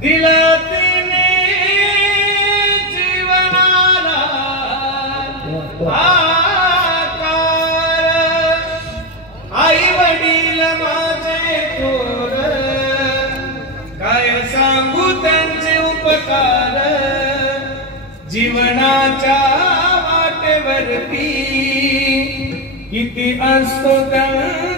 दिला तिने जीवनाला आकार, आई वडील माझे थोर, काय सांगू त्यांचे उपकार, जीवनाच्या वाटेवरती किती असतो त्यांचा